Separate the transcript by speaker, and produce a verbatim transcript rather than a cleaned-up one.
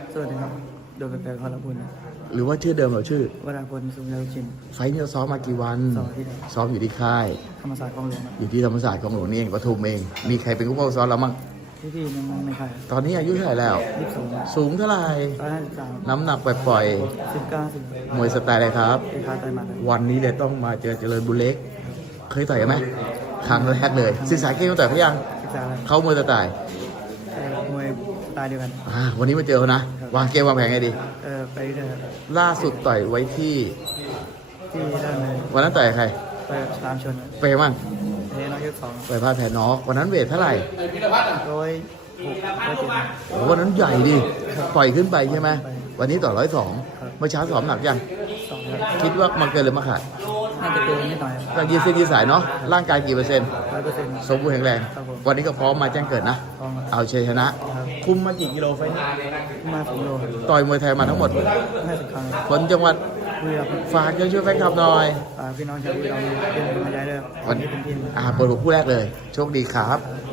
Speaker 1: สวัสดีครับโดยแปลกๆของเราบุญ
Speaker 2: หรือว่าชื่อเดิมเราชื่อ
Speaker 1: วราพลสุนทรชิน
Speaker 2: ไฟท์นี่เราซ้อมมากี่วัน
Speaker 1: สองที่ไหน
Speaker 2: ซ้อมอยู่ที่ค่าย
Speaker 1: ธรรมศาสตร์กองหลวงครับ
Speaker 2: อยู่ที่ธรรมศาสตร์ของหลวงนี่เองปทุมเอง มีใครเป็นผู้เข้าซ้อมเรามั่ง
Speaker 1: ที่ที่น้องๆในค่าย
Speaker 2: ตอนนี้อายุเท่าไหร่แล้ว
Speaker 1: ยี่สิบสอง
Speaker 2: สูงเท่าไหร่
Speaker 1: ร้อยห้าสิบสาม
Speaker 2: น้ำหนักปล่อย
Speaker 1: สิบเก้าสิบ
Speaker 2: ๆมวยสไตล์อะไรครับ
Speaker 1: เป็นคาไตมาเลย
Speaker 2: วันนี้เลยต้องมาเจอเจริญบุญเล็ก เคยต่อยกันไหมครั้งแรกเลยศึกษาเกมต่อยเขายัง
Speaker 1: ศึกษาอะไร
Speaker 2: เขามวยสไตล์
Speaker 1: เอ่อมวยตายเดียวกัน
Speaker 2: อ่าวันนี้มาเจอเขานะ วางเกมวางแผนไงดี
Speaker 1: เออไปเรื่อยครับ
Speaker 2: ล่าสุดต่อยไว้ที่
Speaker 1: ที่ด้านใน
Speaker 2: วันนั้นต่อยกับใคร
Speaker 1: ไปฉลามชน
Speaker 2: เปย์มั่ง
Speaker 1: เทน้องยกสอง
Speaker 2: ต่อยพลาดแพ้น็อกวันนั้นเวทเท่าไหร่
Speaker 1: ร้อยหกร้อยเจ็ด
Speaker 2: โอ้วันนั้นใหญ่ดิปล่อยขึ้นไปใช่ไหมวันนี้ต่อร้อยสองเมื่อเช้าสอบหนักยัง
Speaker 1: สองครับ
Speaker 2: คิดว่ามันเกินหรือมาขาด
Speaker 1: น่าจะเกินนิดหน่อย
Speaker 2: ก็ยืดเส้นยืดสายเนาะร่างกายกี่เปอร์เซ็นต์
Speaker 1: ร้อยเปอร์เซ็นต์
Speaker 2: สมบูรณ์แข็งแรง
Speaker 1: ครับผม
Speaker 2: วันนี้ก็พร้อมมาแจ้งเกิดนะ
Speaker 1: ทองครับ
Speaker 2: เอาชัยชนะ
Speaker 1: ครับ
Speaker 2: คุมมากี่กิโลไฟล์นี้
Speaker 1: มาสองโล
Speaker 2: ต่อยมวยไทยมาทั้งหมด
Speaker 1: ห้าสิบครั้ง
Speaker 2: คนจังหวัด
Speaker 1: บุรีรัมย์
Speaker 2: ฝากเชิญช่วยแฟนคลับหน่อย
Speaker 1: ฝากพี่น้องชาวบุรีรัมย์เป็นกำลังใจด้วยครับ
Speaker 2: วัน
Speaker 1: นี้เป็นทีม
Speaker 2: อ่าเปิดหัวคู่แรกเลย โชคดีครับ
Speaker 1: ครับ